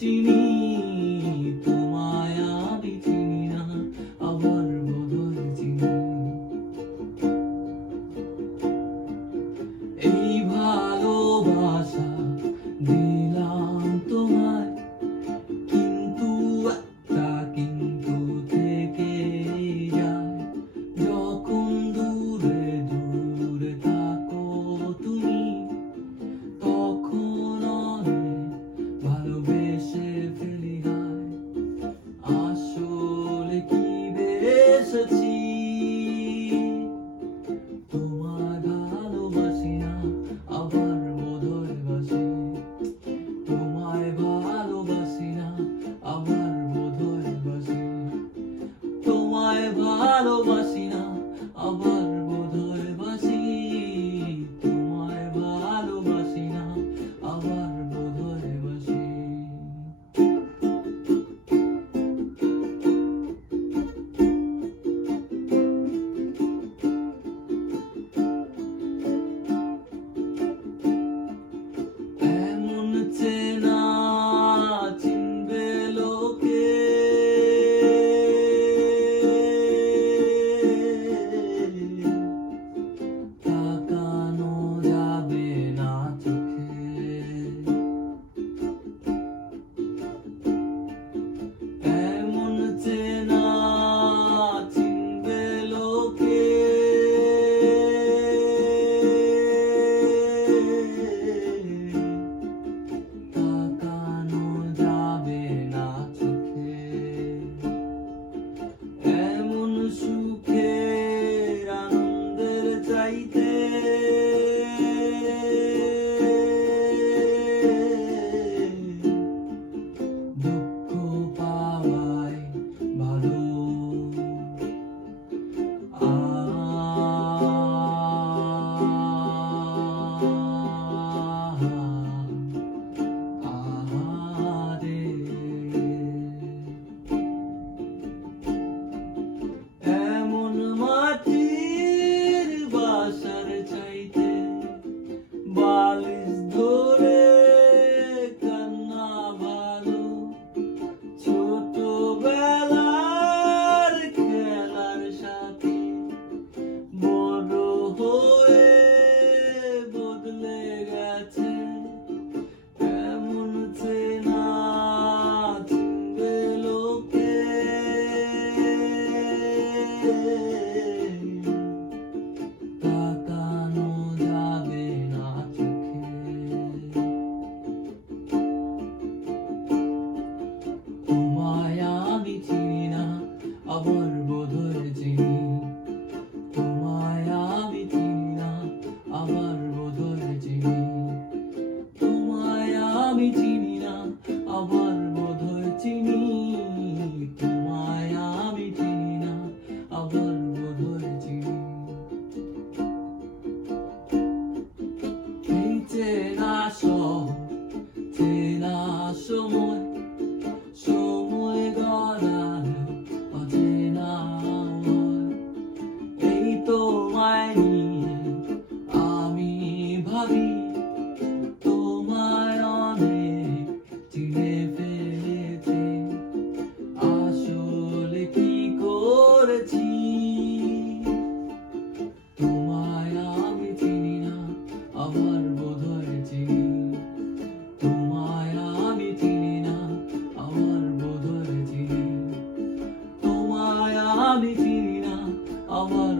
চিনি, তোমায় আমি চিনি না, আবার বোধহয় চিনি। এই ভালোবাসা দিলাম তোমায়, কিন্তু একটা কিন্তু থেকে যায়। যখন দূরে দূরে থাকো তুমি, তখন অনেক ভালোবেসে ফেলি হায়। আসলে কি বেসেছি, তোমায় ভালোবাসি না, আবার বোধহয় বাসি। তোমায় ভালোবাসি না, আবার বোধহয় বাসি। তোমায় ভালোবাসি না, আবার বোধহয় বাসি। তোমায় ভালোবাসি না, আবার বোধহয় বাসি। এমন চেনা চিনবে লোকে, তাকানো যাবে না চোখে। এমন চেনা চিনবে লোকে, তাকানো যাবে না চোখে। এমন সুখের আনন্দের চাইতে দুঃখ পাওয়াই ভালো। আহারে এমন মাটির বাসার চাইতে বালিশ ধরে কান্না ভালো। ছোটবেলার খেলার সাথে বড় হয়ে বদলে গেছে। এমন চেনা চিনবে লোকে, তাকানো যাবে না চোখে। তোমায় আমি চিনি না, আবার বোধহয় চিনি। তোমায় আমি চিনি না, আবার বোধহয় চিনি। তোমায় আমি চিনি না, আবার বোধহয় চিনি। তোমায় আমি চিনি না, আবার বোধহয় চিনি। এই চেনা চেনা সময়, সময় গড়ানো অচেনা হয়। এই তোমায় নিয়ে আমি ভাবি, তোমায় অনেক চিনে ফেলেছি। আসলে কি করেছি, তোমায় আমি চিনি না, আবার বোধহয় চিনি। তোমায় আমি চিনি না, আবার বোধহয় চিনি। তোমায় আমি চিনি না, আবার